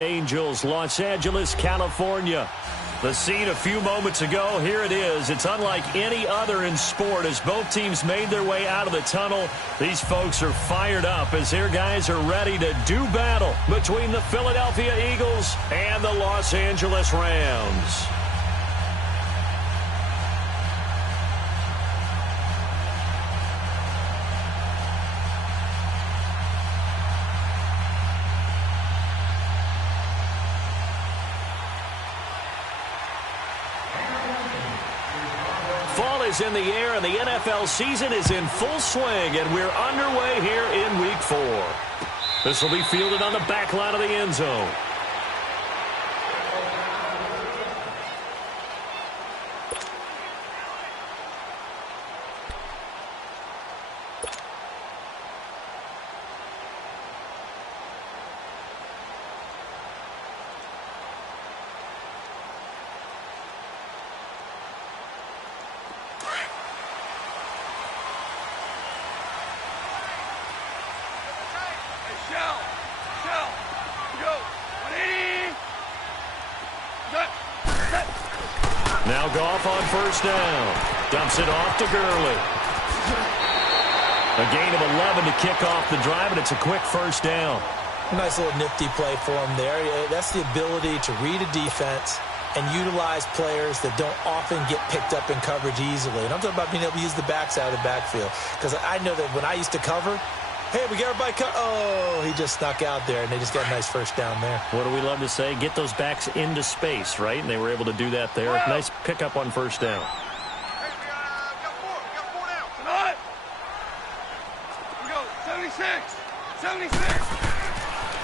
Angels, Los Angeles, California. The scene a few moments ago, here it is. It's unlike any other in sport as both teams made their way out of the tunnel. These folks are fired up as their guys are ready to do battle between the Philadelphia Eagles and the Los Angeles Rams. Fall is in the air, and the NFL season is in full swing, and we're underway here in Week 4. This will be fielded on the back line of the end zone. Now Goff on first down. Dumps it off to Gurley. A gain of 11 to kick off the drive, and it's a quick first down. A nice little nifty play for him there. That's the ability to read a defense and utilize players that don't often get picked up in coverage easily. And I'm talking about being able to use the backside of the backfield. Because I know that when I used to cover, hey, we got everybody cut. Oh, he just snuck out there, and they just got a nice first down there. What do we love to say? Get those backs into space, right? And they were able to do that there. Nice pickup on first down. Hey, we got four down. Tonight. We go 76.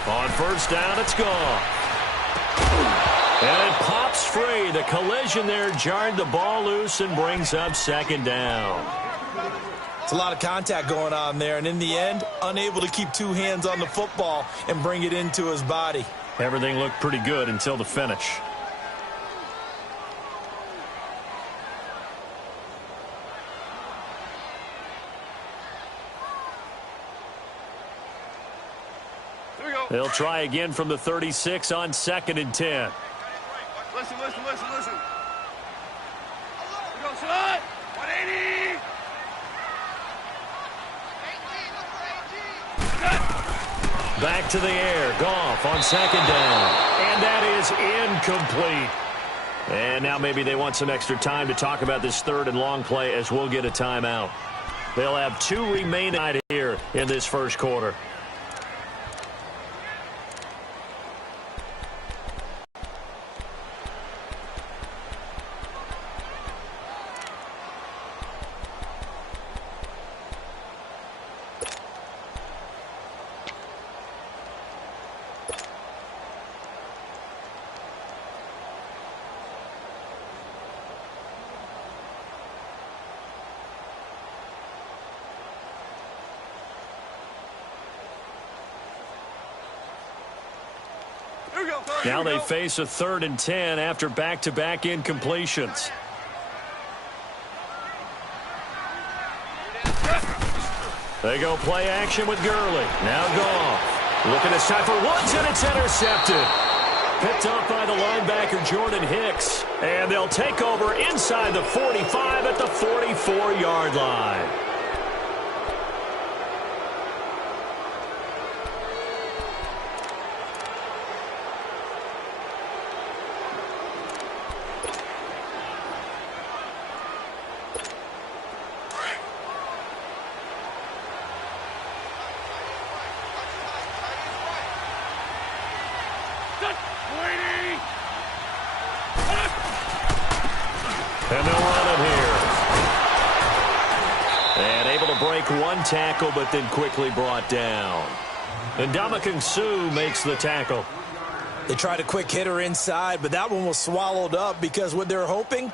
On first down, it's gone. And it pops free. The collision there jarred the ball loose and brings up second down. It's a lot of contact going on there, and in the end, unable to keep two hands on the football and bring it into his body. Everything looked pretty good until the finish. They'll try again from the 36 on 2nd and 10. Listen. We go, son. 180. Back to the air. Goff on 2nd down. And that is incomplete. And now maybe they want some extra time to talk about this 3rd and long play as we'll get a timeout. They'll have 2 remaining here in this first quarter. Now they face a 3rd and 10 after back-to-back incompletions. They go play action with Gurley. Now Goff. Looking this time for Woods, and it's intercepted. Picked up by the linebacker Jordan Hicks. And they'll take over inside the 45 at the 44-yard line. And they'll run it here. And able to break one tackle, but then quickly brought down. And Ndamukong Suh makes the tackle. They tried a quick hitter inside, but that one was swallowed up because what they're hoping,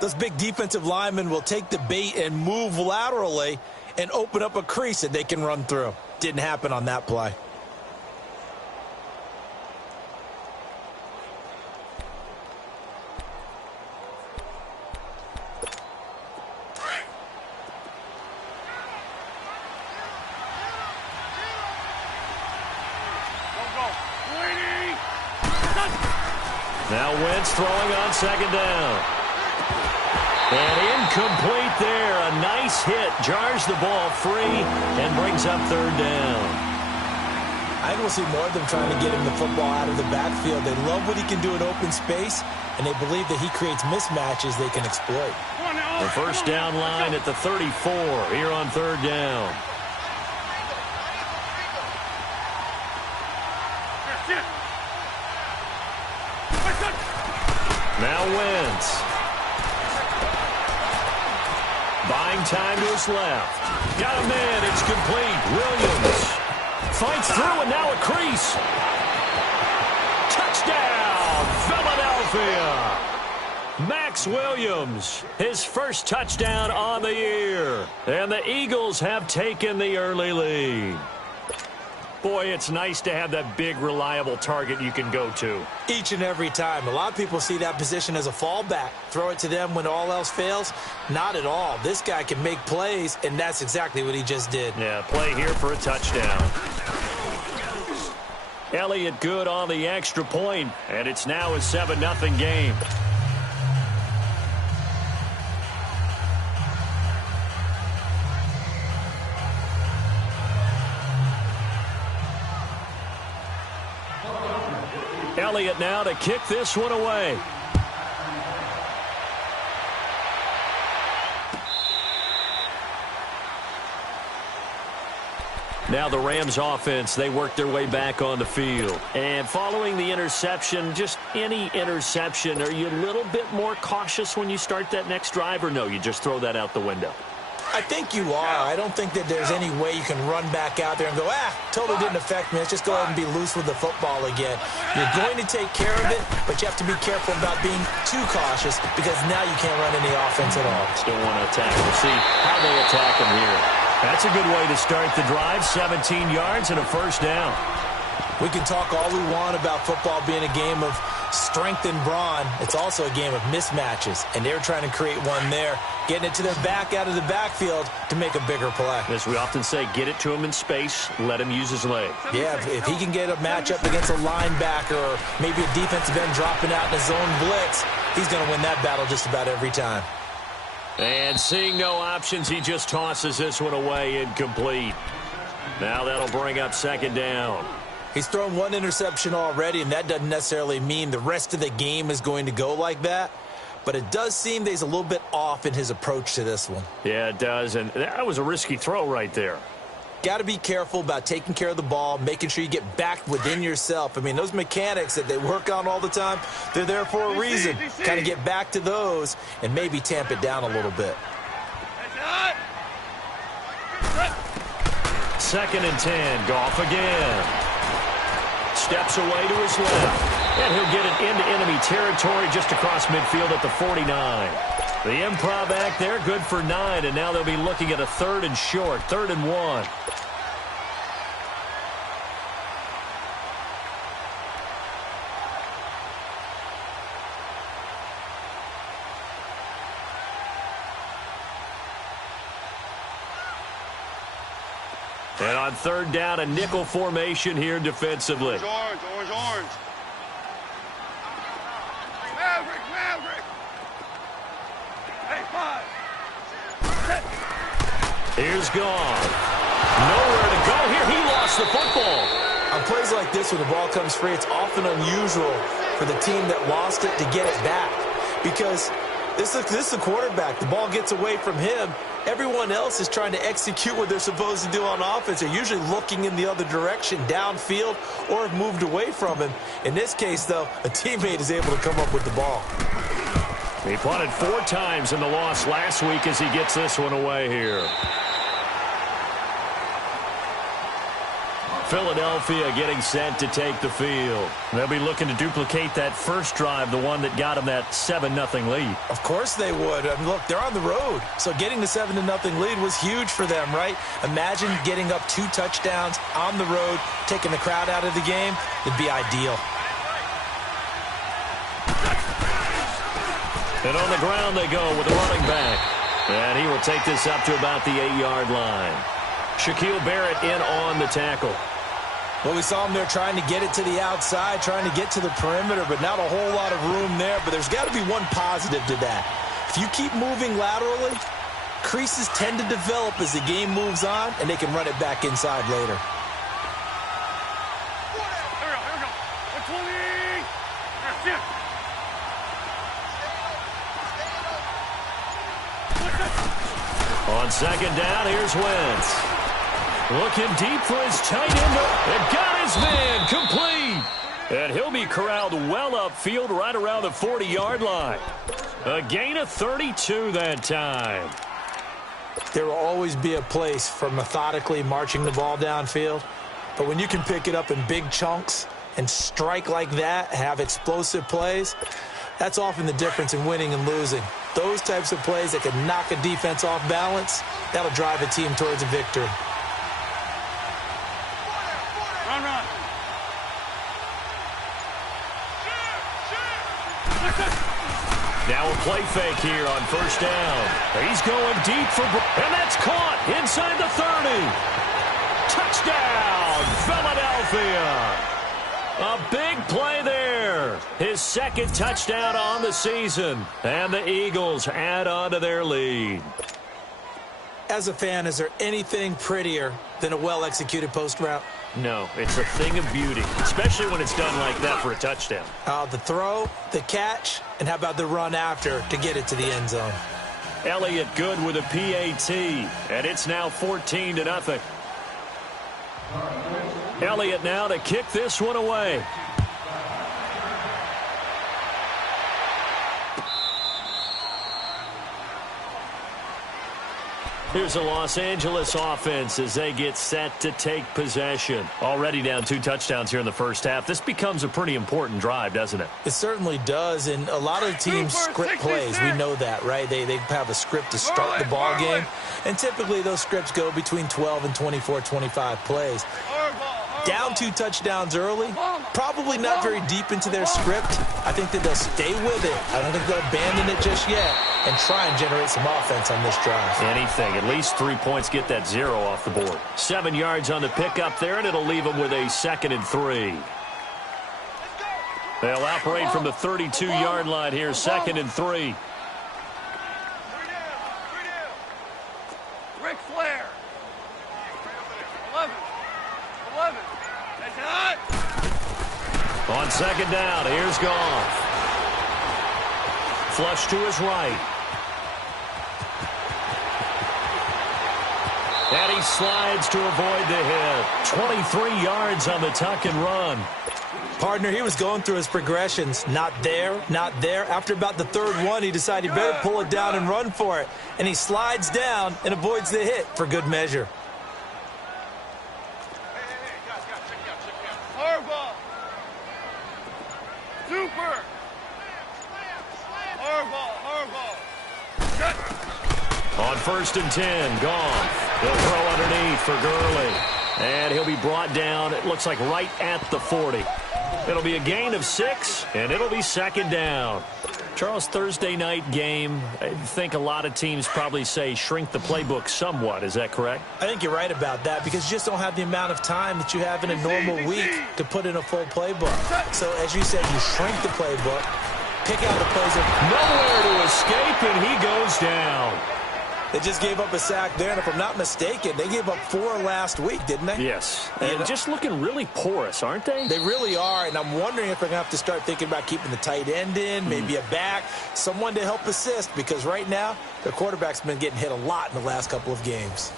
those big defensive linemen will take the bait and move laterally and open up a crease that they can run through. Didn't happen on that play. Now Wentz throwing on second down. And incomplete there. A nice hit. Jars the ball free and brings up third down. I will see more of them trying to get him the football out of the backfield. They love what he can do in open space, and they believe that he creates mismatches they can exploit. The first down line at the 34 here on third down. Now Wentz. Buying time to his left. Got a man. It's complete. Williams fights through, and now a crease. Touchdown, Philadelphia. Max Williams, his first touchdown on the year. And the Eagles have taken the early lead. Boy, it's nice to have that big, reliable target you can go to. Each and every time. A lot of people see that position as a fallback. Throw it to them when all else fails. Not at all. This guy can make plays, and that's exactly what he just did. Yeah, play here for a touchdown. Elliott good on the extra point, and it's now a 7-0 game. Elliott now to kick this one away. Now the Rams offense, they work their way back on the field. And following the interception, just any interception, are you a little bit more cautious when you start that next drive, or no, you just throw that out the window? I think you are. I don't think that there's any way you can run back out there and go, totally didn't affect me. Let's just go ahead and be loose with the football again. You're going to take care of it, but you have to be careful about being too cautious because now you can't run any offense at all. Still want to attack. We'll see how they attack him here. That's a good way to start the drive. 17 yards and a first down. We can talk all we want about football being a game of strength and brawn. It's also a game of mismatches, and they're trying to create one there, getting it to their back out of the backfield to make a bigger play. As we often say, get it to him in space, let him use his leg. Yeah, if he can get a matchup against a linebacker or maybe a defensive end dropping out in a zone blitz, he's going to win that battle just about every time. And seeing no options, he just tosses this one away, incomplete. Now that'll bring up second down. He's thrown one interception already, and that doesn't necessarily mean the rest of the game is going to go like that. But it does seem that he's a little bit off in his approach to this one. Yeah, it does, and that was a risky throw right there. Got to be careful about taking care of the ball, making sure you get back within yourself. I mean, those mechanics that they work on all the time, they're there for a reason. Kind of get back to those and maybe tamp it down a little bit. Second and 10, Goff again. Steps away to his left, and he'll get it into enemy territory just across midfield at the 49. The improv act there, good for 9, and now they'll be looking at a third and short, 3rd and 1. And on third down, a nickel formation here defensively. Orange. Maverick. Hey, 5. Here's gone. Nowhere to go here. He lost the football. On plays like this, when the ball comes free, it's often unusual for the team that lost it to get it back. Because this is the quarterback. The ball gets away from him. Everyone else is trying to execute what they're supposed to do on offense. They're usually looking in the other direction, downfield, or have moved away from him. In this case, though, a teammate is able to come up with the ball. He punted 4 times in the loss last week as he gets this one away here. Philadelphia getting set to take the field. They'll be looking to duplicate that first drive, the one that got them that 7-0 lead. Of course they would. I mean, look, they're on the road. So getting the 7-0 lead was huge for them, right? Imagine getting up 2 touchdowns on the road, taking the crowd out of the game. It'd be ideal. And on the ground they go with the running back. And he will take this up to about the 8-yard line. Shaquille Barrett in on the tackle. Well, we saw him there trying to get it to the outside, trying to get to the perimeter, but not a whole lot of room there. But there's got to be one positive to that. If you keep moving laterally, creases tend to develop as the game moves on, and they can run it back inside later. Here we go. 120. That's it. On second down, here's Wentz. Looking deep for his tight end. And got his man complete. And he'll be corralled well upfield right around the 40-yard line. A gain of 32 that time. There will always be a place for methodically marching the ball downfield. But when you can pick it up in big chunks and strike like that, have explosive plays, that's often the difference in winning and losing. Those types of plays that can knock a defense off balance, that'll drive a team towards a victory. Run. Now a play fake here on first down. He's going deep for, and that's caught inside the 30. Touchdown, Philadelphia. A big play there. His second touchdown on the season. And the Eagles add on to their lead. As a fan, is there anything prettier than a well-executed post route? No, it's a thing of beauty, especially when it's done like that for a touchdown. The throw, the catch, and how about the run after to get it to the end zone? Elliott good with a PAT, and it's now 14-0. Elliott now to kick this one away. Here's the Los Angeles offense as they get set to take possession. Already down 2 touchdowns here in the first half. This becomes a pretty important drive, doesn't it? It certainly does, and a lot of teams script plays. We know that, right? They have a script to start the ball game, and typically those scripts go between 12 and 24, 25 plays. Down 2 touchdowns early, probably not very deep into their script. I think that they'll stay with it. I don't think they'll abandon it just yet and try and generate some offense on this drive. Anything. At least 3 points, get that 0 off the board. 7 yards on the pickup there, and it'll leave them with a 2nd and 3. They'll operate from the 32-yard line here, 2nd and 3. Ric Flair. 11. That's hot. On second down, here's Goff. Flush to his right. And he slides to avoid the hit. 23 yards on the tuck and run. Partner, he was going through his progressions. Not there, not there. After about the 3rd one, he decided he better pull it down and run for it. And he slides down and avoids the hit for good measure. Harbaugh. Super. Harbaugh. On 1st and 10, Goff. He'll throw underneath for Gurley. And he'll be brought down, it looks like right at the 40. It'll be a gain of 6, and it'll be 2nd down. Charles, Thursday night game, I think a lot of teams probably say shrink the playbook somewhat. Is that correct? I think you're right about that because you just don't have the amount of time that you have in a normal week to put in a full playbook. So, as you said, you shrink the playbook, pick out the plays. Nowhere to escape, and he goes down. They just gave up a sack there, and if I'm not mistaken, they gave up 4 last week, didn't they? Yes. And just looking really porous, aren't they? They really are, and I'm wondering if they're going to have to start thinking about keeping the tight end in, maybe a back, someone to help assist, because right now, their quarterback's been getting hit a lot in the last couple of games.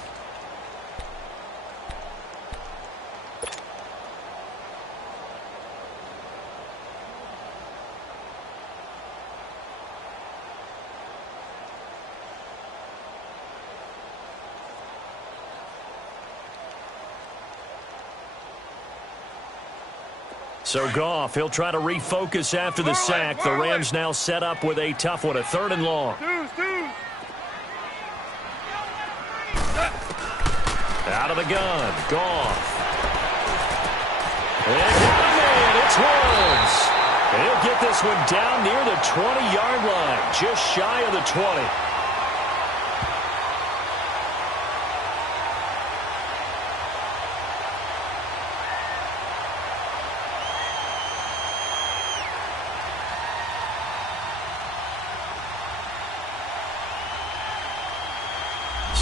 So Goff, he'll try to refocus after the sack. The Rams now set up with a tough one, a 3rd and long. Out of the gun, Goff. And got a man, it's Woods. And he'll get this one down near the 20-yard line, just shy of the 20.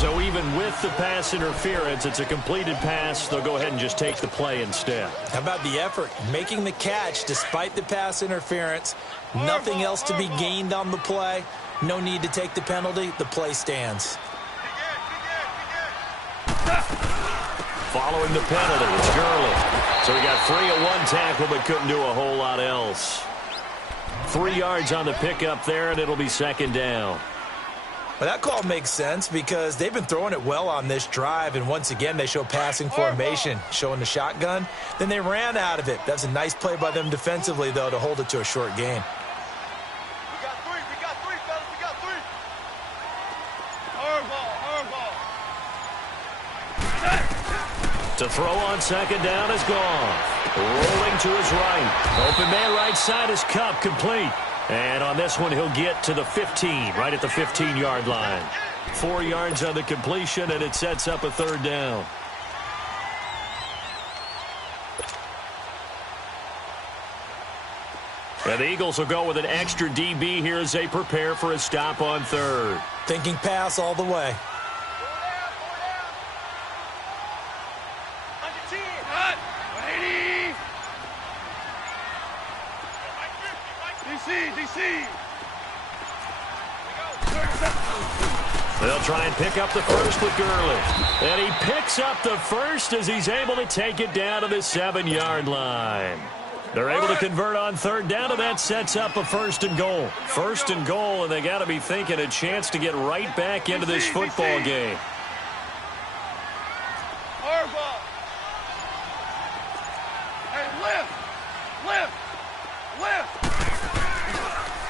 So even with the pass interference, it's a completed pass. They'll go ahead and just take the play instead. How about the effort? Making the catch despite the pass interference. Nothing else to be gained on the play. No need to take the penalty. The play stands. Following the penalty, it's Gurley. So he got free of one tackle but couldn't do a whole lot else. 3 yards on the pickup there, and it'll be second down. Well, that call makes sense because they've been throwing it well on this drive, and once again they show passing formation, showing the shotgun. Then they ran out of it. That's a nice play by them defensively, though, to hold it to a short gain. We got three, fellas, we got three. Hardball. To throw on second down is gone. Rolling to his right. Open man right side is Cup, complete. And on this one, he'll get to the 15, right at the 15-yard line. 4 yards on the completion, and it sets up a third down. And the Eagles will go with an extra DB here as they prepare for a stop on third. Thinking pass all the way. DC. They'll try and pick up the first with Gurley. And he picks up the first as he's able to take it down to the 7-yard line. They're able to convert on third down, and that sets up a first and goal. First and goal, and they got to be thinking a chance to get right back into this football game.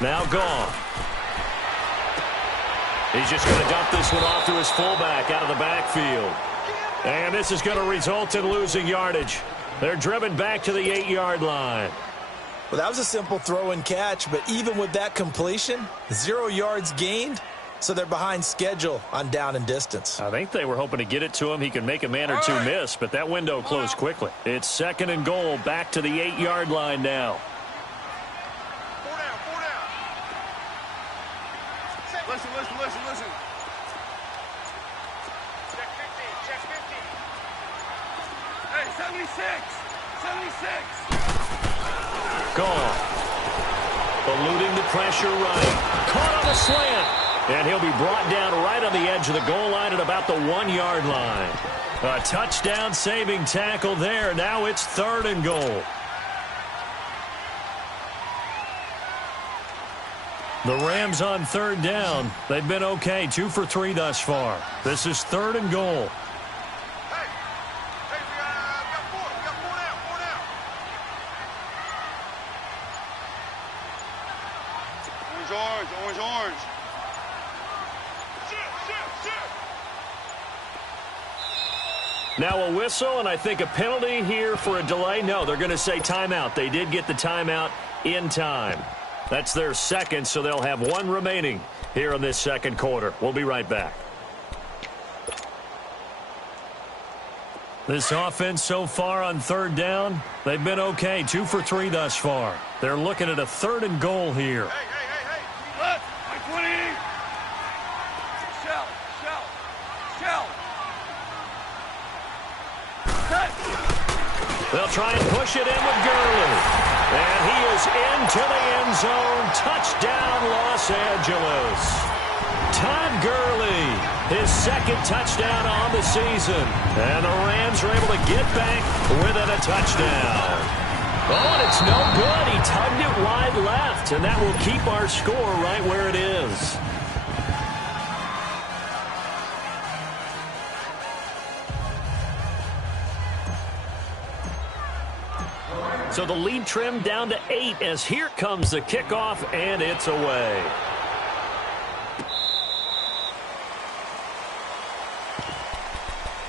Now gone. He's just going to dump this one off to his fullback out of the backfield. And this is going to result in losing yardage. They're driven back to the 8-yard line. Well, that was a simple throw and catch, but even with that completion, 0 yards gained, so they're behind schedule on down and distance. I think they were hoping to get it to him. He could make a man or two miss, but that window closed quickly. It's second and goal, back to the 8-yard line now. Listen. Check 50. Hey, 76. Gone. Eluding the pressure right. Caught on the slant. And he'll be brought down right on the edge of the goal line at about the 1-yard line. A touchdown saving tackle there. Now it's third and goal. The Rams on third down. They've been okay, 2 for 3 thus far. This is third and goal. Hey, we got four down. Orange. Now a whistle, and I think a penalty here for a delay. No, they're going to say timeout. They did get the timeout in time. That's their second, so they'll have 1 remaining here in this second quarter. We'll be right back. This offense so far on third down, they've been okay. 2 for 3 thus far. They're looking at a third and goal here. Hey. Left. 20. Shell. They'll try and push it in with Gurley. And he is into the end zone. Touchdown, Los Angeles. Todd Gurley, his second touchdown on the season. And the Rams are able to get back within a touchdown. Oh, and it's no good. He tugged it wide left, and that will keep our score right where it is. So the lead trimmed down to 8 as here comes the kickoff, and it's away.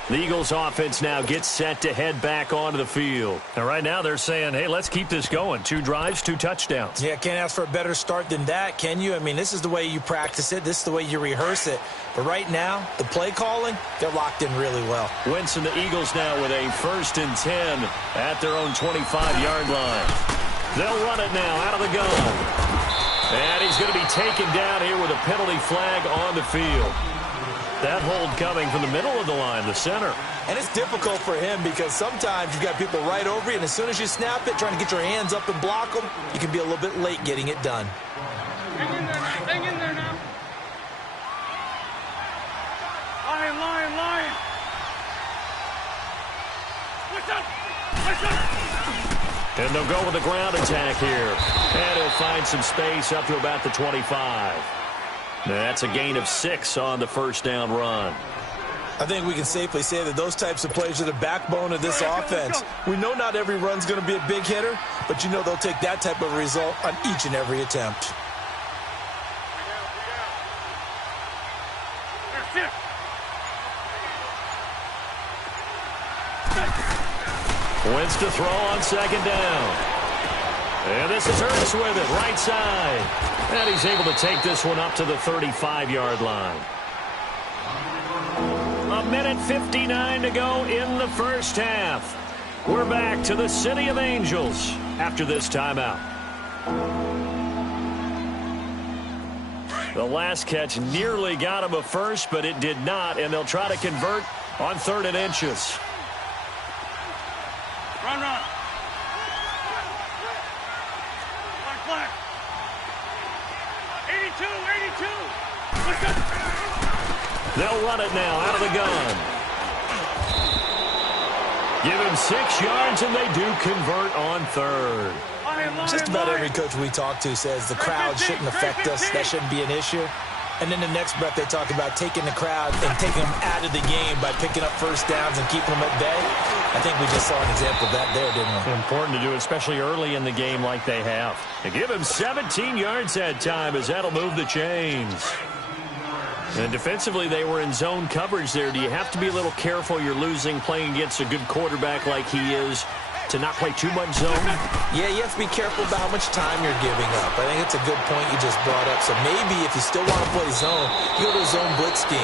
The Eagles offense now gets set to head back onto the field. And right now they're saying, hey, let's keep this going. 2 drives, 2 touchdowns. Yeah, can't ask for a better start than that, can you? I mean, this is the way you practice it. This is the way you rehearse it. But right now, the play calling, they're locked in really well. Winston, the Eagles now with a 1st and 10 at their own 25-yard line. They'll run it now out of the gun. And he's going to be taken down here with a penalty flag on the field. that hold coming from the middle of the line, the center. And it's difficult for him because sometimes you've got people right over you, and as soon as you snap it, trying to get your hands up and block them, you can be a little bit late getting it done. Hang in there now. Hang in there now. Lion, lion, lion. What's up? What's up? And they'll go with the ground attack here. And he'll find some space up to about the 25. That's a gain of 6 on the first down run. I think we can safely say that those types of plays are the backbone of this offense. We know not every run's going to be a big hitter, but you know they'll take that type of result on each and every attempt. Wentz to throw on second down. And this is Hurts with it, right side. And he's able to take this one up to the 35-yard line. 1:59 to go in the first half. We're back to the City of Angels after this timeout. The last catch nearly got him a first, but it did not, and they'll try to convert on 3rd and inches. Run, run. Flag. 82, 82. What's up? They'll run it now out of the gun. Give him 6 yards, and they do convert on 3rd. Just about every coach we talk to says the crowd shouldn't affect us. That shouldn't be an issue. And then the next breath they talk about taking the crowd and taking them out of the game by picking up first downs and keeping them at bay. I think we just saw an example of that there, didn't we? Important to do, especially early in the game like they have. They give him 17 yards that time as that'll move the chains. And defensively, they were in zone coverage there. Do you have to be a little careful? You're losing playing against a good quarterback like he is to not play too much zone? Yeah, you have to be careful about how much time you're giving up. I think it's a good point you just brought up. So maybe if you still want to play zone, you go to a zone blitz scheme.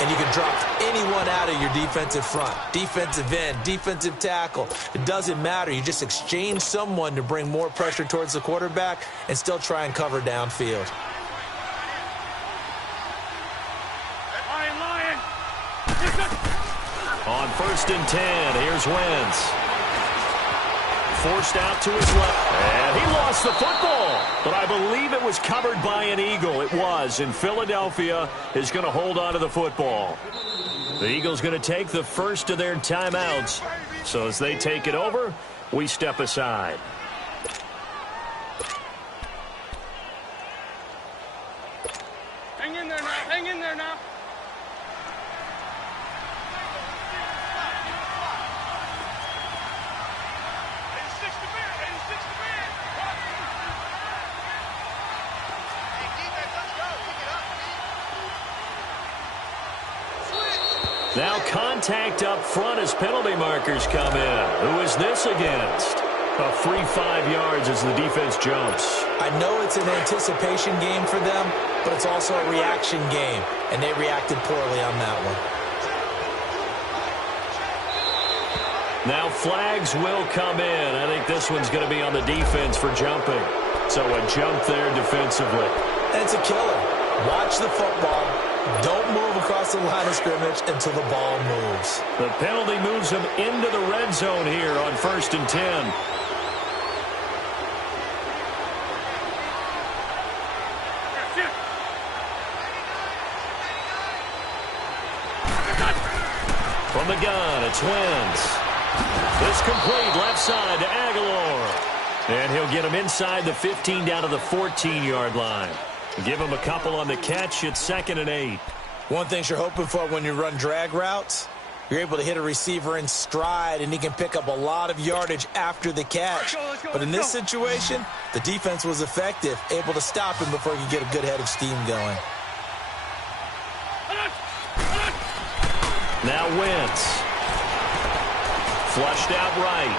And you can drop anyone out of your defensive front, defensive end, defensive tackle. It doesn't matter. You just exchange someone to bring more pressure towards the quarterback and still try and cover downfield. Lion. On 1st and 10, here's Wentz. Forced out to his left. And he lost the football. But I believe it was covered by an Eagle. It was. And Philadelphia is going to hold on to the football. The Eagles going to take the first of their timeouts. So as they take it over, we step aside. Hang in there now. Hang in there now. Now contact up front as penalty markers come in. Who is this against? A free 5 yards as the defense jumps. I know it's an anticipation game for them, but it's also a reaction game, and they reacted poorly on that one. Now flags will come in. I think this one's going to be on the defense for jumping. So a jump there defensively. And it's a killer. Watch the football. Don't move across the line of scrimmage until the ball moves. The penalty moves him into the red zone here on 1st and 10. From the gun, it's Wentz. This complete left side to Aguilar. And he'll get him inside the 15 down to the 14-yard line. Give him a couple on the catch. It's 2nd and 8. One thing you're hoping for when you run drag routes, you're able to hit a receiver in stride, and he can pick up a lot of yardage after the catch. But in this situation, the defense was effective, able to stop him before he could get a good head of steam going. Now Wentz. Flushed out right.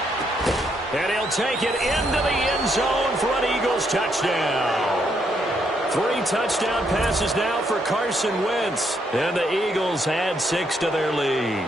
And he'll take it into the end zone for an Eagles touchdown. 3 touchdown passes now for Carson Wentz. And the Eagles add 6 to their lead.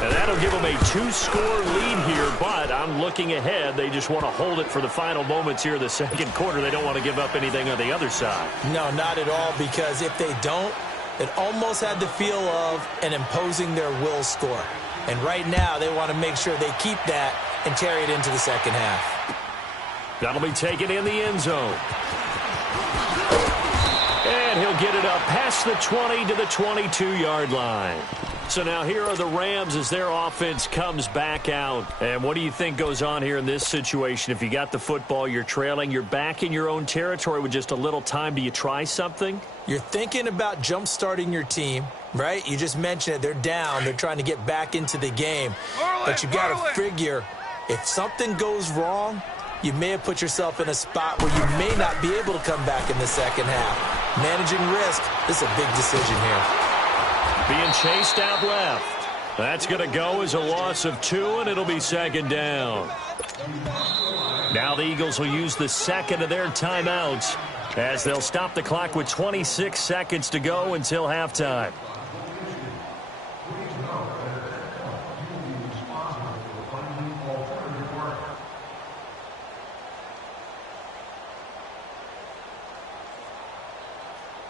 And that'll give them a 2-score lead here, but I'm looking ahead. They just want to hold it for the final moments here in the second quarter. They don't want to give up anything on the other side. No, not at all, because if they don't, It almost had the feel of an imposing their will score. And right now, they want to make sure they keep that and carry it into the second half. That'll be taken in the end zone. And he'll get it up past the 20 to the 22-yard line. So now here are the Rams as their offense comes back out. And what do you think goes on here in this situation? If you got the football, you're trailing, you're back in your own territory with just a little time. Do you try something? You're thinking about jump-starting your team, right? You just mentioned it. They're down. They're trying to get back into the game. But you got to figure if something goes wrong, you may have put yourself in a spot where you may not be able to come back in the second half. Managing risk, this is a big decision here. Being chased out left. That's going to go as a loss of 2, and it'll be second down. Now the Eagles will use the second of their timeouts as they'll stop the clock with 26 seconds to go until halftime.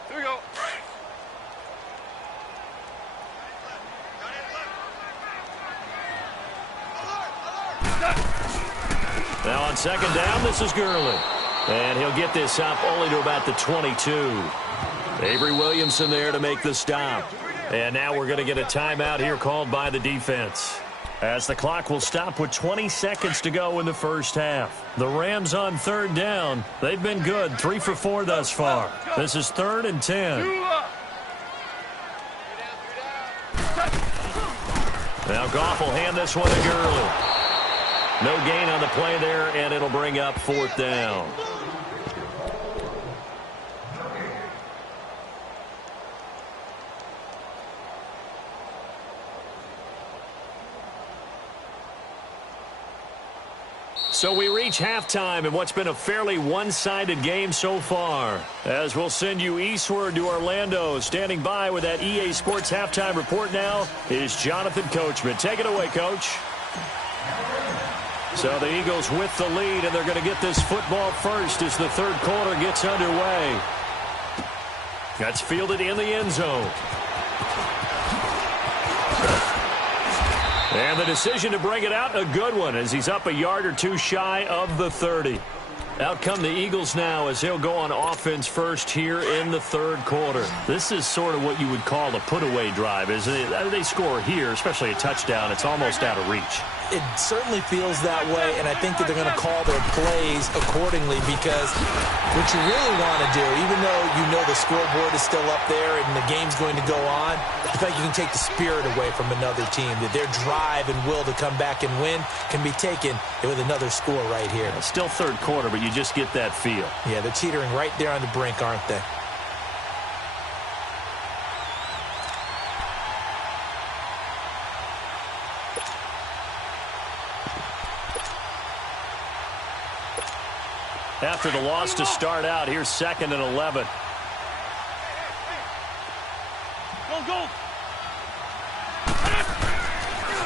Here we go. Now on second down, this is Gurley. And he'll get this up only to about the 22. Avery Williamson there to make the stop. And now we're going to get a timeout here called by the defense, as the clock will stop with 20 seconds to go in the first half. The Rams on third down. They've been good, 3 for 4 thus far. This is 3rd and 10. Now Goff will hand this one to Gurley. No gain on the play there, and it'll bring up 4th down. So we reach halftime in what's been a fairly one-sided game so far. As we'll send you eastward to Orlando. Standing by with that EA Sports halftime report now is Jonathan Coachman. Take it away, Coach. So the Eagles with the lead, and they're going to get this football first as the third quarter gets underway. That's fielded in the end zone. And the decision to bring it out, a good one, as he's up a yard or two shy of the 30. Out come the Eagles now as they'll go on offense first here in the third quarter. This is sort of what you would call a put-away drive, isn't it? They score here, especially a touchdown. It's almost out of reach. It certainly feels that way, and I think that they're going to call their plays accordingly, because what you really want to do, even though you know the scoreboard is still up there and the game's going to go on, I feel like you can take the spirit away from another team, that their drive and will to come back and win can be taken with another score right here. Still third quarter, but you just get that feel. Yeah, they're teetering right there on the brink, aren't they? After the loss to start out, here's 2nd and 11. Go, go.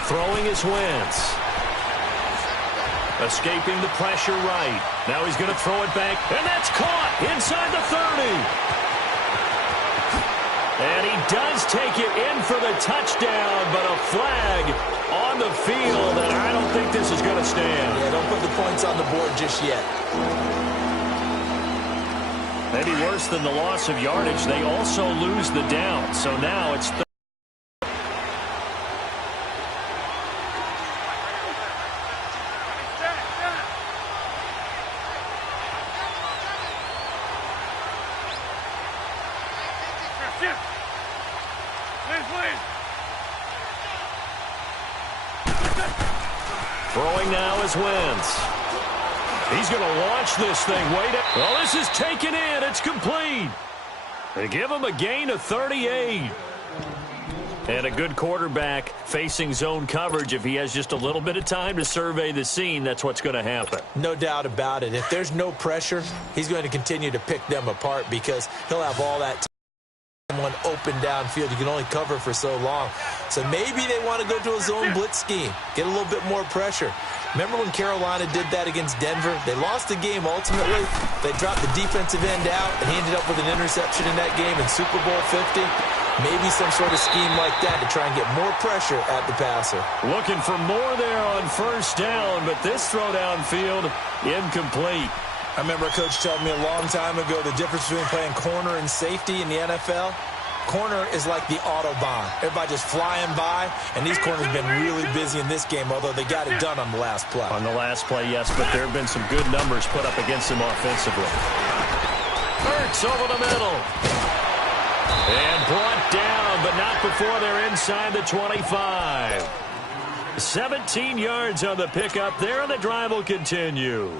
Throwing is Wentz. Escaping the pressure right. Now he's going to throw it back, and that's caught inside the 30. And he does take it in for the touchdown, but a flag on the field, and I don't think this is going to stand. Yeah, don't put the points on the board just yet. Maybe worse than the loss of yardage, they also lose the down. So now it's throwing now is Wentz. He's going to launch this thing. Wait. Well, this is taken in. It's complete. They give him a gain of 38. And a good quarterback facing zone coverage. If he has just a little bit of time to survey the scene, that's what's going to happen. No doubt about it. If there's no pressure, he's going to continue to pick them apart, because he'll have all that time. One open downfield. You can only cover for so long. So maybe they want to go to a zone blitz scheme, get a little bit more pressure. Remember when Carolina did that against Denver? They lost the game ultimately. They dropped the defensive end out, and he ended up with an interception in that game in Super Bowl 50. Maybe some sort of scheme like that to try and get more pressure at the passer. Looking for more there on first down, but this throw downfield incomplete. I remember a coach telling me a long time ago the difference between playing corner and safety in the NFL. Corner is like the Autobahn. Everybody just flying by, and these corners have been really busy in this game, although they got it done on the last play. On the last play, yes, but there have been some good numbers put up against them offensively. Hurts over the middle. And brought down, but not before they're inside the 25. 17 yards on the pickup there, and the drive will continue.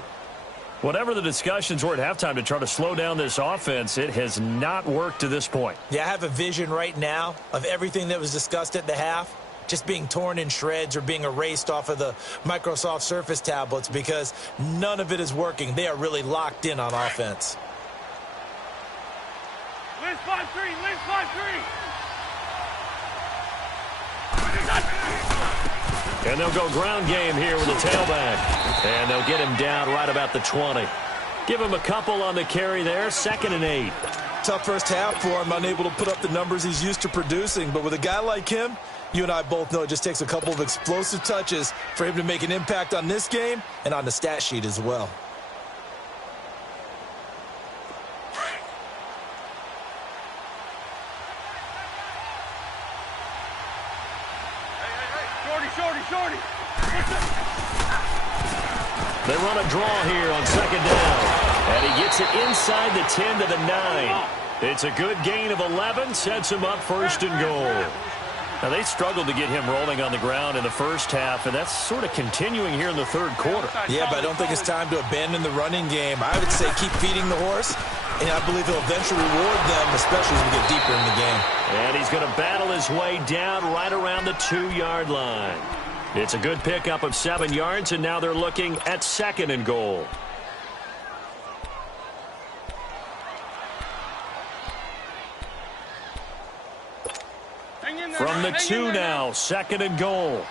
Whatever the discussions were at halftime to try to slow down this offense, it has not worked to this point. Yeah, I have a vision right now of everything that was discussed at the half just being torn in shreds or being erased off of the Microsoft Surface tablets because none of it is working. They are really locked in on offense. Liz 5-3, Liz 5-3. And they'll go ground game here with the tailback. And they'll get him down right about the 20. Give him a couple on the carry there, 2nd and 8. Tough first half for him, unable to put up the numbers he's used to producing. But with a guy like him, you and I both know it just takes a couple of explosive touches for him to make an impact on this game and on the stat sheet as well. Shorty. They run a draw here on 2nd down. And he gets it inside the 10 to the 9. It's a good gain of 11, sets him up 1st and goal. Now, they struggled to get him rolling on the ground in the first half, and that's sort of continuing here in the 3rd quarter. Yeah, but I don't think it's time to abandon the running game. I would say keep feeding the horse, and I believe he'll eventually reward them, especially as we get deeper in the game. And he's going to battle his way down right around the 2-yard line. It's a good pickup of 7 yards, and now they're looking at 2nd and goal. From the 2 now, 2nd and goal.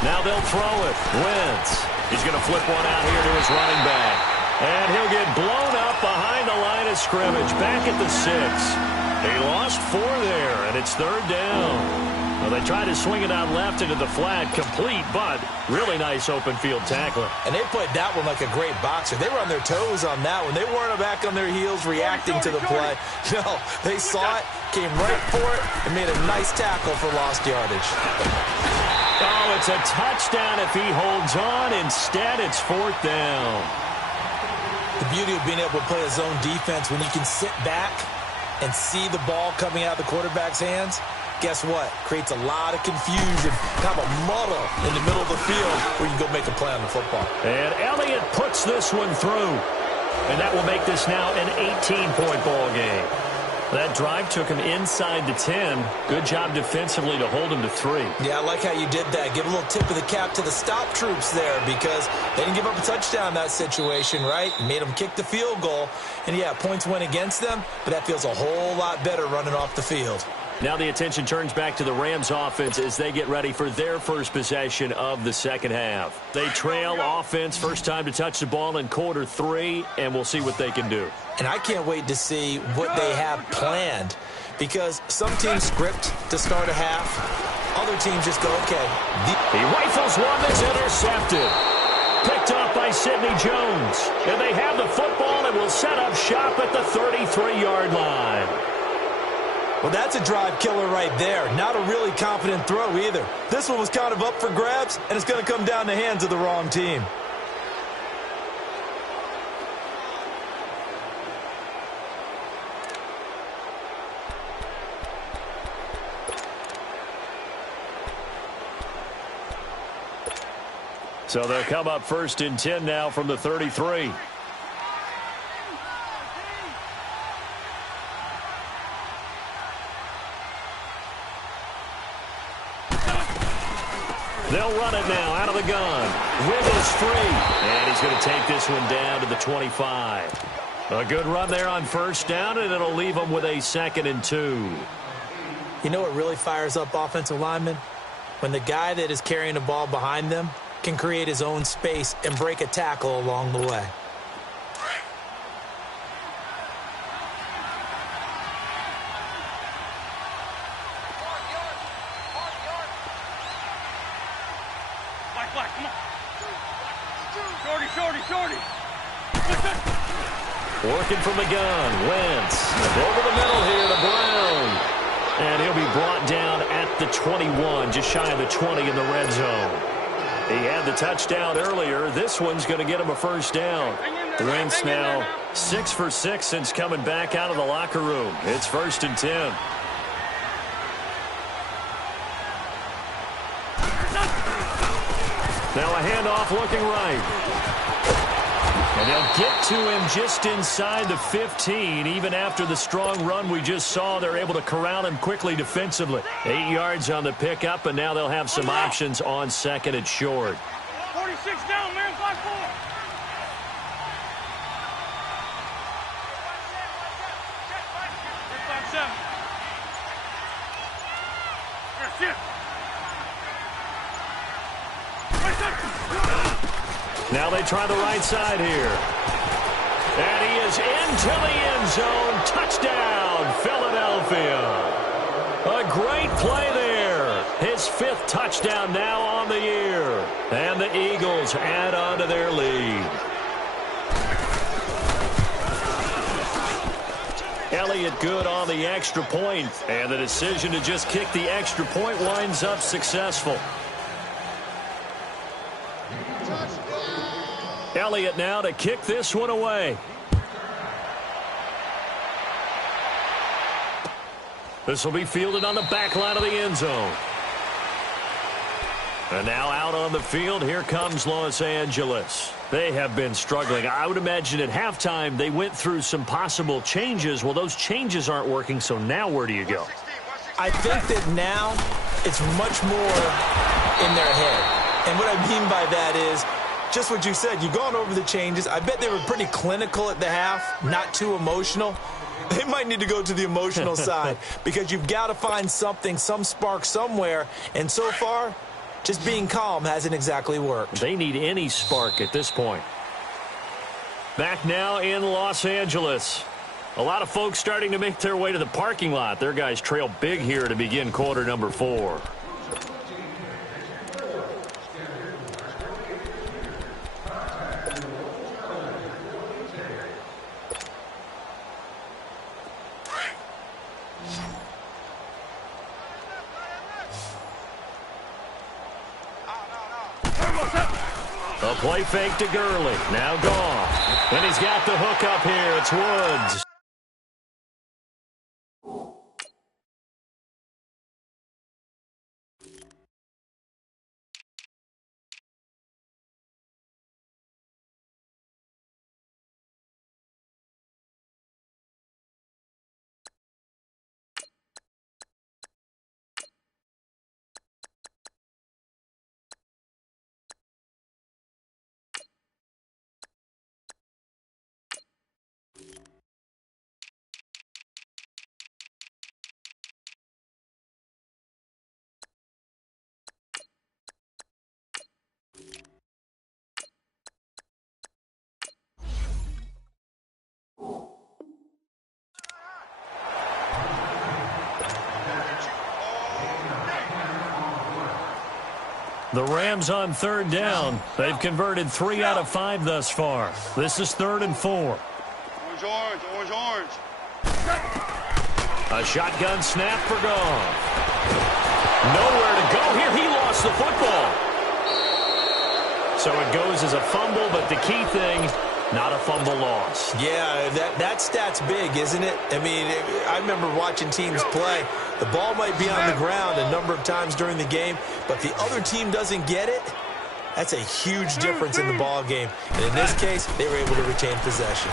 Now they'll throw it. Wentz. He's going to flip one out here to his running back. And he'll get blown up behind the line of scrimmage. Back at the 6. He lost 4 there, and it's 3rd down. Well, they tried to swing it out left into the flat, complete, but really nice open field tackling. And they played that one like a great boxer. They were on their toes on that one. They weren't back on their heels reacting to the play. No, they saw it, came right for it, and made a nice tackle for lost yardage. Oh, it's a touchdown if he holds on. Instead, it's 4th down. The beauty of being able to play a zone defense when you can sit back and see the ball coming out of the quarterback's hands, guess what? Creates a lot of confusion, kind of a muddle in the middle of the field where you can go make a play on the football. And Elliott puts this one through. And that will make this now an 18-point ball game. That drive took him inside the 10. Good job defensively to hold him to 3. Yeah, I like how you did that. Give a little tip of the cap to the stop troops there because they didn't give up a touchdown in that situation, right? Made them kick the field goal. And, yeah, points went against them, but that feels a whole lot better running off the field. Now the attention turns back to the Rams offense as they get ready for their first possession of the 2nd half. They trail offense, first time to touch the ball in quarter 3, and we'll see what they can do. And I can't wait to see what they have planned because some teams script to start a half. Other teams just go, okay. He rifles one that's intercepted. Picked off by Sidney Jones. And they have the football and will set up shop at the 33-yard line. Well, that's a drive killer right there. Not a really confident throw either. This one was kind of up for grabs, and it's going to come down the hands of the wrong team. So they'll come up 1st and 10 now from the 33. They'll run it now out of the gun. Wiggles free. And he's going to take this one down to the 25. A good run there on 1st down, and it'll leave them with a 2nd and 2. You know what really fires up offensive linemen? When the guy that is carrying the ball behind them can create his own space and break a tackle along the way. Black, come on. Shorty, shorty, shorty. Working from the gun, Wentz. Over the middle here to Brown. And he'll be brought down at the 21, just shy of the 20 in the red zone. He had the touchdown earlier. This one's going to get him a first down. Wentz now 6 for 6 since coming back out of the locker room. It's 1st and 10. Now a handoff looking right. And they'll get to him just inside the 15. Even after the strong run we just saw, they're able to corral him quickly defensively. 8 yards on the pickup, and now they'll have some options on 2nd and short. 46 down, man. 5-4. Now they try the right side here. And he is into the end zone. Touchdown, Philadelphia. A great play there. His 5th touchdown now on the year. And the Eagles add on to their lead. Elliott good on the extra point. And the decision to just kick the extra point winds up successful. Elliott now to kick this one away. This will be fielded on the back line of the end zone. And now out on the field, here comes Los Angeles. They have been struggling. I would imagine at halftime they went through some possible changes. Well, those changes aren't working, so now where do you go? I think that now it's much more in their head. And what I mean by that is, just what you said, you've gone over the changes. I bet they were pretty clinical at the half, not too emotional. They might need to go to the emotional side because you've got to find something, some spark somewhere. And so far, just being calm hasn't exactly worked. They need any spark at this point. Back now in Los Angeles. A lot of folks starting to make their way to the parking lot. Their guys trail big here to begin quarter number 4. A play fake to Gurley. Now gone. And he's got the hook up here. It's Woods. The Rams on 3rd down. They've converted 3 out of 5 thus far. This is 3rd and 4. Orange, orange, orange, orange. A shotgun snap for Goff. Nowhere to go here. He lost the football. So it goes as a fumble, but the key thing, not a fumble loss. Yeah, that stat's big, isn't it? I mean, I remember watching teams play. The ball might be on the ground a number of times during the game, but the other team doesn't get it. That's a huge difference in the ball game. And in this case, they were able to retain possession.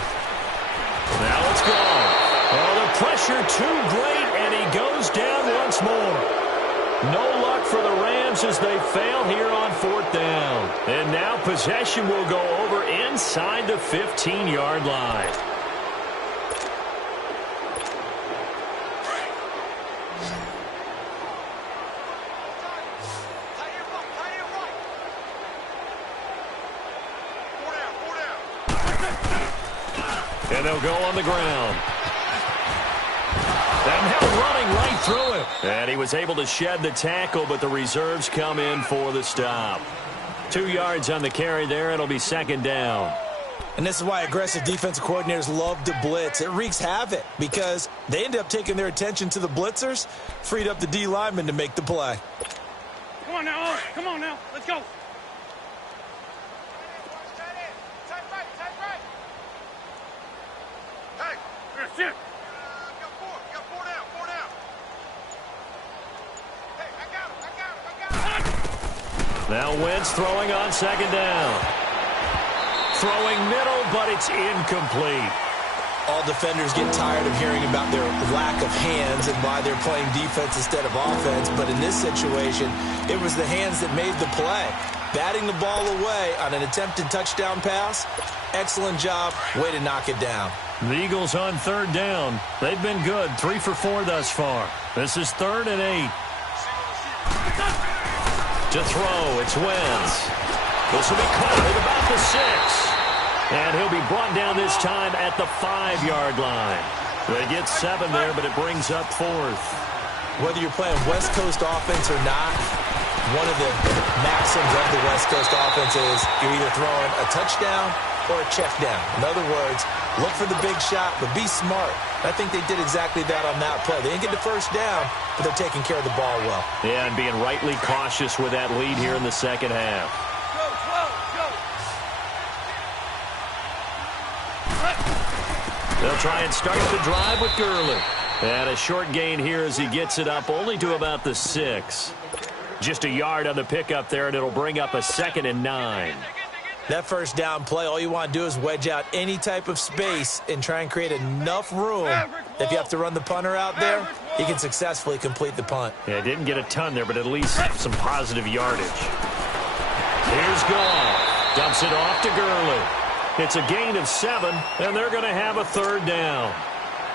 Now it's gone. Oh, the pressure too great, and he goes down once more. No luck for the Rams as they fail here on 4th down. And now possession will go over inside the 15-yard line. And they'll go on the ground. And now running right through it. And he was able to shed the tackle, but the reserves come in for the stop. 2 yards on the carry there. It'll be second down. And this is why aggressive defensive coordinators love to blitz. It wreaks havoc because they end up taking their attention to the blitzers, freed up the D lineman to make the play. Come on now. Come on now. Let's go. Hey, that's it. Got four down. Hey, I got him. Now Wentz throwing on second down. Throwing middle, but it's incomplete. All defenders get tired of hearing about their lack of hands and why they're playing defense instead of offense. But in this situation, it was the hands that made the play. Batting the ball away on an attempted touchdown pass. Excellent job. Way to knock it down. The Eagles on third down. They've been good. 3 for 4 thus far. This is 3rd and 8. To throw, it's Wentz. This will be caught at about the 6. And he'll be brought down this time at the 5-yard line. They get 7 there, but it brings up 4th. Whether you're playing West Coast offense or not, one of the maxims of the West Coast offense is you're either throwing a touchdown or a check down. In other words, look for the big shot, but be smart. I think they did exactly that on that play. They didn't get the first down, but they're taking care of the ball well. Yeah, and being rightly cautious with that lead here in the second half. They'll try and start the drive with Gurley. And a short gain here as he gets it up only to about the 6. Just a yard on the pickup there, and it'll bring up a 2nd and 9. That first down play, all you want to do is wedge out any type of space and try and create enough room that if you have to run the punter out there, he can successfully complete the punt. Yeah, didn't get a ton there, but at least some positive yardage. Here's Goff. Dumps it off to Gurley. It's a gain of 7, and they're going to have a 3rd down.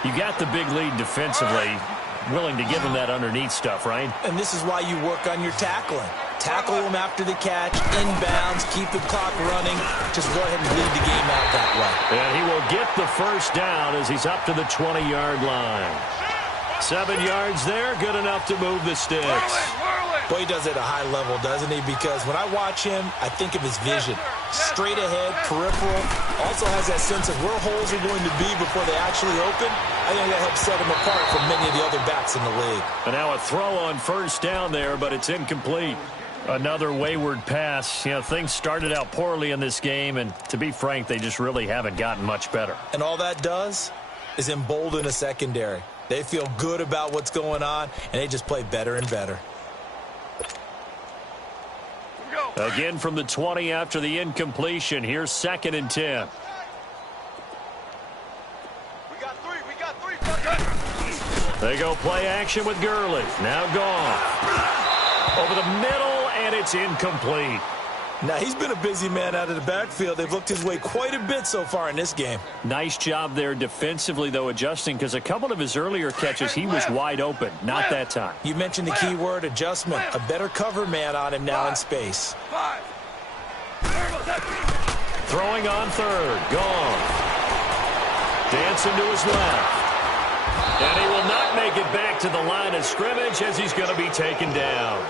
You got the big lead defensively. Willing to give them that underneath stuff, right? And this is why you work on your tackling. Tackle them after the catch, inbounds, keep the clock running. Just go ahead and lead the game out that way. And he will get the first down as he's up to the 20-yard line. 7 yards there, good enough to move the sticks. Boy, he does it at a high level, doesn't he? Because when I watch him, I think of his vision. Straight ahead, peripheral. Also has that sense of where holes are going to be before they actually open. I think that helps set him apart from many of the other backs in the league. And now a throw on first down there, but it's incomplete. Another wayward pass. You know, things started out poorly in this game, and to be frank, they just really haven't gotten much better. And all that does is embolden a secondary. They feel good about what's going on, and they just play better and better. Again from the 20 after the incompletion. Here's 2nd and 10. We got three. They go play action with Gurley. Now Goff. Over the middle, and it's incomplete. Now, he's been a busy man out of the backfield. They've looked his way quite a bit so far in this game. Nice job there defensively, though, adjusting, because a couple of his earlier catches, he was wide open. Not that time. You mentioned the key word, adjustment. A better cover man on him now in space. Throwing on 3rd. Gone. Dancing to his left. And he will not make it back to the line of scrimmage as he's going to be taken down.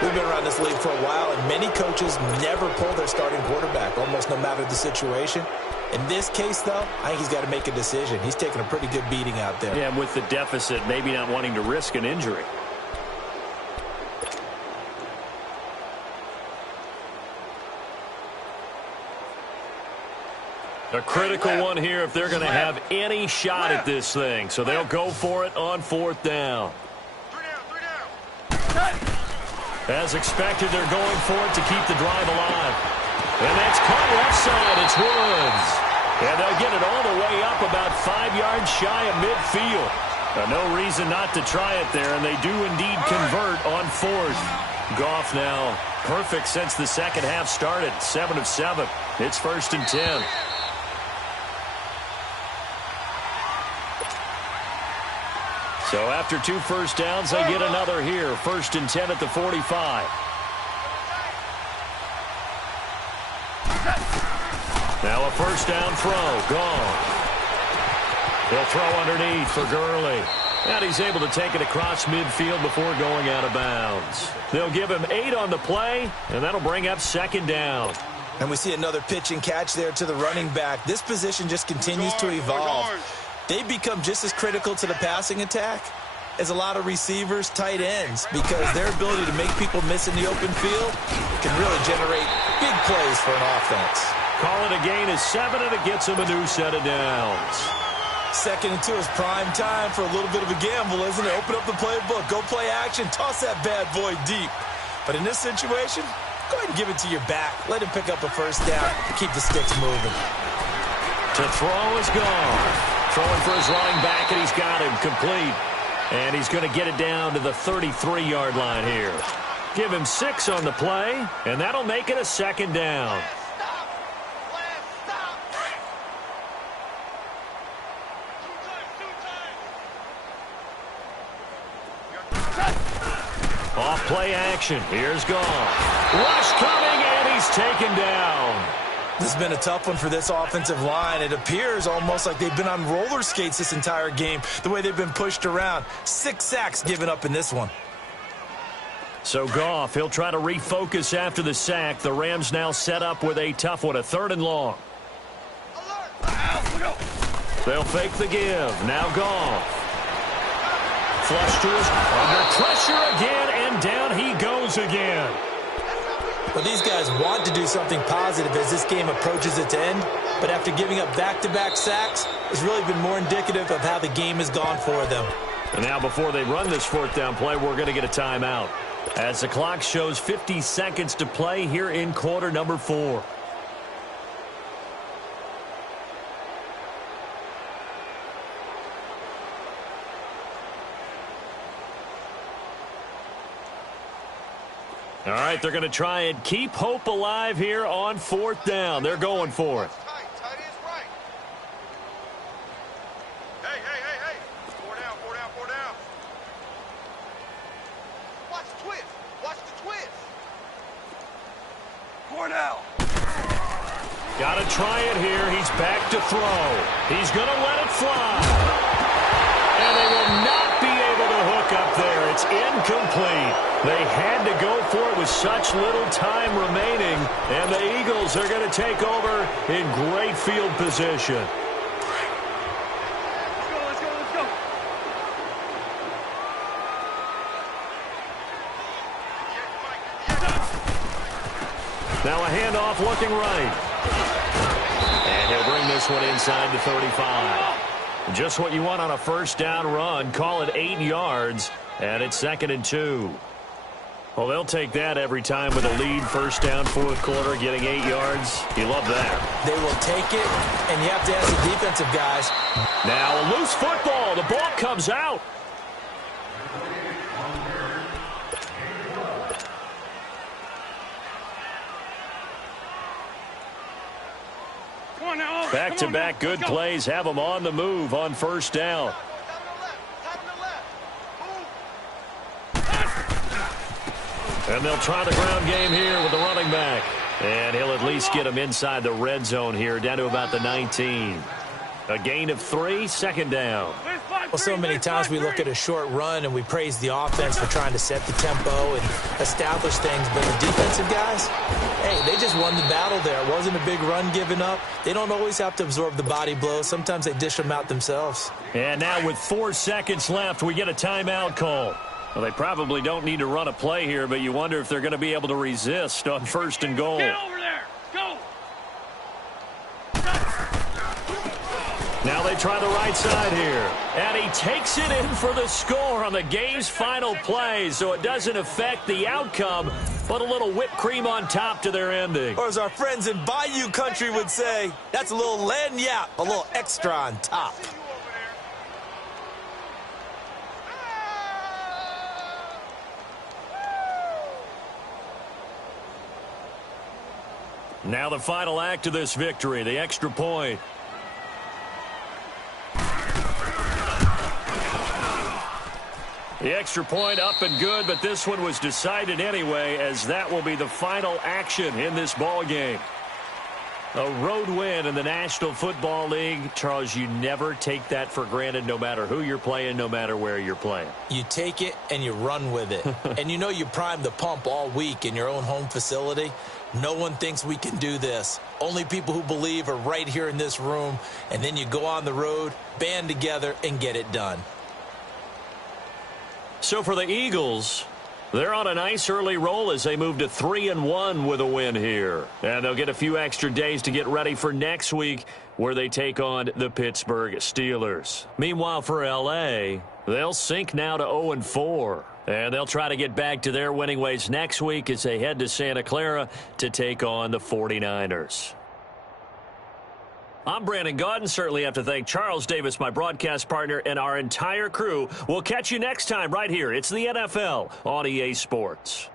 We've been around this league for a while, and many coaches never pull their starting quarterback, almost no matter the situation. In this case, though, I think he's got to make a decision. He's taking a pretty good beating out there. Yeah, and with the deficit, maybe not wanting to risk an injury. A critical one here if they're going to have any shot at this thing. So they'll go for it on 4th down. As expected, they're going for it to keep the drive alive. And that's caught left side. It's Woods. And they'll get it all the way up about 5 yards shy of midfield. No reason not to try it there, and they do indeed convert on 4th. Goff now perfect since the second half started. 7 of 7. It's 1st and 10. So after 2 first downs, they get another here. 1st and 10 at the 45. Now a first down throw. Gone. They'll throw underneath for Gurley. And he's able to take it across midfield before going out of bounds. They'll give him 8 on the play, and that'll bring up second down. And we see another pitch and catch there to the running back. This position just continues to evolve. They become just as critical to the passing attack as a lot of receivers, tight ends, because their ability to make people miss in the open field can really generate big plays for an offense. Call it a gain of 7, and it gets him a new set of downs. 2nd and 2 is prime time for a little bit of a gamble, isn't it? Open up the playbook, go play action, toss that bad boy deep. But in this situation, go ahead and give it to your back. Let him pick up a first down and keep the sticks moving. To throw is gone. Throwing for his running back, and he's got him complete. And he's going to get it down to the 33-yard line here. Give him 6 on the play, and that'll make it a second down. Off play action. Here's gone. Rush coming, and he's taken down. This has been a tough one for this offensive line. It appears almost like they've been on roller skates this entire game, the way they've been pushed around. 6 sacks given up in this one. So Goff, he'll try to refocus after the sack. The Rams now set up with a tough one, a 3rd and long. They'll fake the give. Now Goff. Flush to his, under pressure again, and down he goes again. Well, these guys want to do something positive as this game approaches its end, but after giving up back-to-back sacks, it's really been more indicative of how the game has gone for them. And now before they run this 4th down play, we're going to get a timeout. As the clock shows 50 seconds to play here in quarter number 4. All right, they're going to try and keep hope alive here on 4th down. They're going for it. Tight is right. Hey. 4 down. Watch the twist. Cornell. Got to try it here. He's back to throw. He's going to let it fly. And they will not be able to hook up there. It's incomplete. They had to go for it with such little time remaining. And the Eagles are going to take over in great field position. Let's go. Now a handoff looking right. And he'll bring this one inside the 35. Just what you want on a 1st down run. Call it 8 yards, and it's 2nd and 2. Well, they'll take that every time with a lead. 1st down, 4th quarter, getting 8 yards. You love that. They will take it, and you have to ask the defensive guys. Now a loose football. The ball comes out. Back-to-back good plays have them on the move on 1st down. And they'll try the ground game here with the running back. And he'll at least get him inside the red zone here, down to about the 19. A gain of 3, 2nd down. Well, so many times we look at a short run and we praise the offense for trying to set the tempo and establish things. But the defensive guys, hey, they just won the battle there. It wasn't a big run given up. They don't always have to absorb the body blows. Sometimes they dish them out themselves. And now with 4 seconds left, we get a timeout call. Well, they probably don't need to run a play here, but you wonder if they're going to be able to resist on 1st and goal. Get over there. Go. Now they try the right side here. And he takes it in for the score on the game's final play, so it doesn't affect the outcome, but a little whipped cream on top to their ending. Or as our friends in Bayou country would say, that's a little lagniappe, a little extra on top. Now the final act of this victory, the extra point. The extra point up and good, but this one was decided anyway, as that will be the final action in this ball game. A road win in the National Football League. Charles, you never take that for granted no matter who you're playing, no matter where you're playing. You take it and you run with it. And you know you primed the pump all week in your own home facility. No one thinks we can do this. Only people who believe are right here in this room. And then you go on the road, band together, and get it done. So for the Eagles, they're on a nice early roll as they move to 3-1 with a win here. And they'll get a few extra days to get ready for next week where they take on the Pittsburgh Steelers. Meanwhile, for L.A., they'll sink now to 0-4. And they'll try to get back to their winning ways next week as they head to Santa Clara to take on the 49ers. I'm Brandon Gaudin. Certainly have to thank Charles Davis, my broadcast partner, and our entire crew. We'll catch you next time right here. It's the NFL on EA Sports.